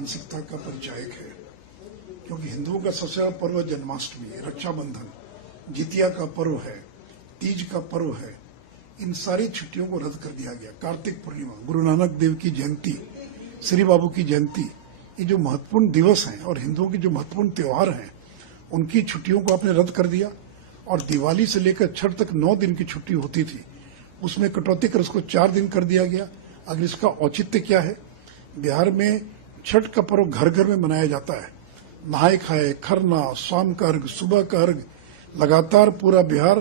मानसिकता का परिचायक है, क्योंकि हिंदुओं का सबसे बड़ा पर्व जन्माष्टमी, रक्षाबंधन, जितिया का पर्व है, तीज का पर्व है। इन सारी छुट्टियों को रद्द कर दिया गया। कार्तिक पूर्णिमा, गुरु नानक देव की जयंती, श्री बाबू की जयंती, ये जो महत्वपूर्ण दिवस हैं और हिंदुओं के जो महत्वपूर्ण त्योहार हैं, उनकी छुट्टियों को आपने रद्द कर दिया। और दिवाली से लेकर छठ तक 9 दिन की छुट्टी होती थी, उसमें कटौती कर उसको 4 दिन कर दिया गया। अगर इसका औचित्य क्या है? बिहार में छठ का पर्व घर घर में मनाया जाता है। नहाए खाए, खरना, शाम का अर्घ, सुबह का अर्घ, लगातार पूरा बिहार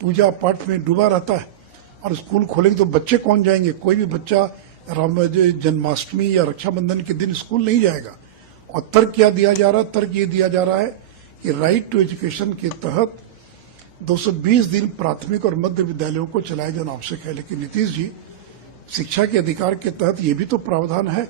पूजा पाठ में डूबा रहता है। और स्कूल खोलेंगे तो बच्चे कौन जाएंगे? कोई भी बच्चा जन्माष्टमी या रक्षाबंधन के दिन स्कूल नहीं जाएगा। और तर्क क्या दिया जा रहा है? तर्क ये दिया जा रहा है कि राइट टू एजुकेशन के तहत 220 दिन प्राथमिक और मध्य विद्यालयों को चलाया जाना आवश्यक है। लेकिन नीतीश जी, शिक्षा के अधिकार के तहत ये भी तो प्रावधान है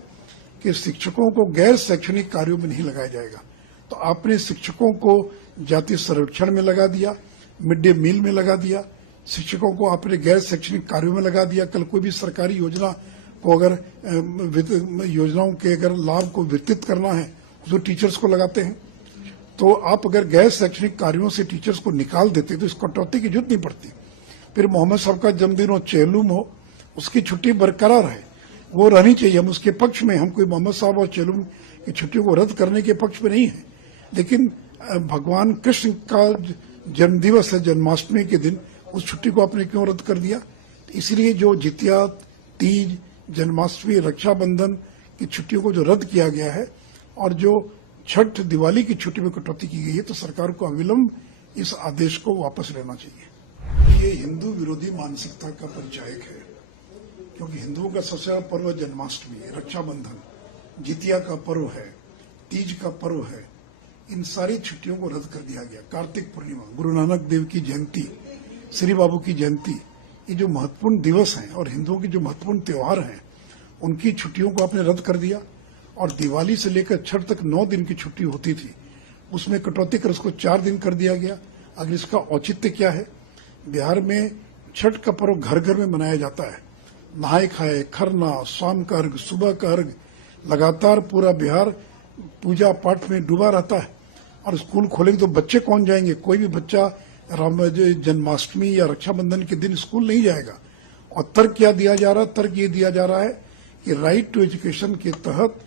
कि शिक्षकों को गैर शैक्षणिक कार्यों में नहीं लगाया जाएगा। तो आपने शिक्षकों को जाति सर्वेक्षण में लगा दिया, मिड डे मील में लगा दिया, शिक्षकों को आपने गैर शैक्षणिक कार्यों में लगा दिया। कल कोई भी सरकारी योजना को अगर योजनाओं के अगर लाभ को वितरित करना है तो टीचर्स को लगाते हैं। तो आप अगर गैर शैक्षणिक कार्यों से टीचर्स को निकाल देते तो इस कटौती की जरूरत नहीं पड़ती। फिर मोहम्मद साहब का जन्मदिन हो, चेलूम हो, उसकी छुट्टी बरकरार है, वो रहनी चाहिए। हम उसके पक्ष में, हम कोई मोहम्मद साहब और चेलूम की छुट्टियों को रद्द करने के पक्ष में नहीं है। लेकिन भगवान कृष्ण का जन्मदिवस है, जन्माष्टमी के दिन, उस छुट्टी को आपने क्यों रद्द कर दिया? इसलिए जो जितिया, तीज, जन्माष्टमी, रक्षाबंधन की छुट्टियों को जो रद्द किया गया है और जो छठ, दिवाली की छुट्टी में कटौती की गई है, तो सरकार को अविलंब इस आदेश को वापस लेना चाहिए। ये हिंदू विरोधी मानसिकता का परिचायक है, क्योंकि हिंदुओं का सबसे बड़ा पर्व जन्माष्टमी, रक्षाबंधन, जितिया का पर्व है, तीज का पर्व है। इन सारी छुट्टियों को रद्द कर दिया गया। कार्तिक पूर्णिमा, गुरु नानक देव की जयंती, श्री बाबू की जयंती, ये जो महत्वपूर्ण दिवस हैं और हिंदुओं के जो महत्वपूर्ण त्योहार हैं, उनकी छुट्टियों को आपने रद्द कर दिया। और दिवाली से लेकर छठ तक 9 दिन की छुट्टी होती थी, उसमें कटौती कर उसको 4 दिन कर दिया गया। अगर इसका औचित्य क्या है? बिहार में छठ का पर्व घर घर में मनाया जाता है। नहाए खाए, खरना, शाम का अर्घ, सुबह का अर्घ, लगातार पूरा बिहार पूजा पाठ में डूबा रहता है। और स्कूल खोलेंगे तो बच्चे कौन जाएंगे? कोई भी बच्चा जन्माष्टमी या रक्षाबंधन के दिन स्कूल नहीं जाएगा। और तर्क क्या दिया जा रहा है? तर्क ये दिया जा रहा है कि राइट टू एजुकेशन के तहत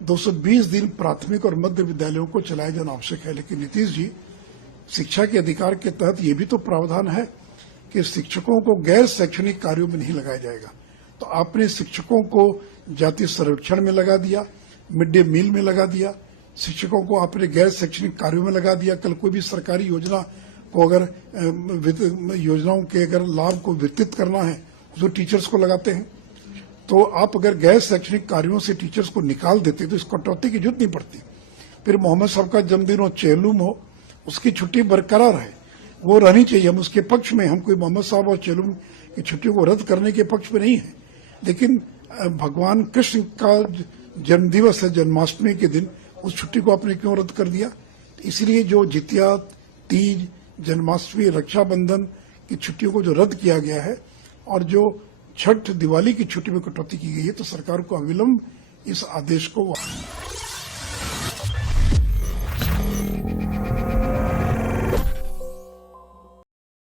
220 दिन प्राथमिक और मध्य विद्यालयों को चलाया जाना आवश्यक है। लेकिन नीतीश जी, शिक्षा के अधिकार के तहत ये भी तो प्रावधान है कि शिक्षकों को गैर शैक्षणिक कार्यों में नहीं लगाया जाएगा। तो आपने शिक्षकों को जाति सर्वेक्षण में लगा दिया, मिड डे मील में लगा दिया, शिक्षकों को आपने गैर शैक्षणिक कार्यों में लगा दिया। कल कोई भी सरकारी योजना को अगर योजनाओं के अगर लाभ को वितरित करना है तो टीचर्स को लगाते हैं। तो आप अगर गैर शैक्षणिक कार्यों से टीचर्स को निकाल देते तो इस कटौती की जरूरत नहीं पड़ती। फिर मोहम्मद साहब का जन्मदिन हो, चेलूम हो, उसकी छुट्टी बरकरार है, वो रहनी चाहिए। हम उसके पक्ष में, हम कोई मोहम्मद साहब और चेलूम की छुट्टियों को रद्द करने के पक्ष में नहीं है। लेकिन भगवान कृष्ण का जन्मदिवस है, जन्माष्टमी के दिन, उस छुट्टी को आपने क्यों रद्द कर दिया? इसलिए जो जितिया, तीज, जन्माष्टमी, रक्षाबंधन की छुट्टियों को जो रद्द किया गया है और जो छठ, दिवाली की छुट्टी में कटौती की गई है, तो सरकार को अविलंब इस आदेश को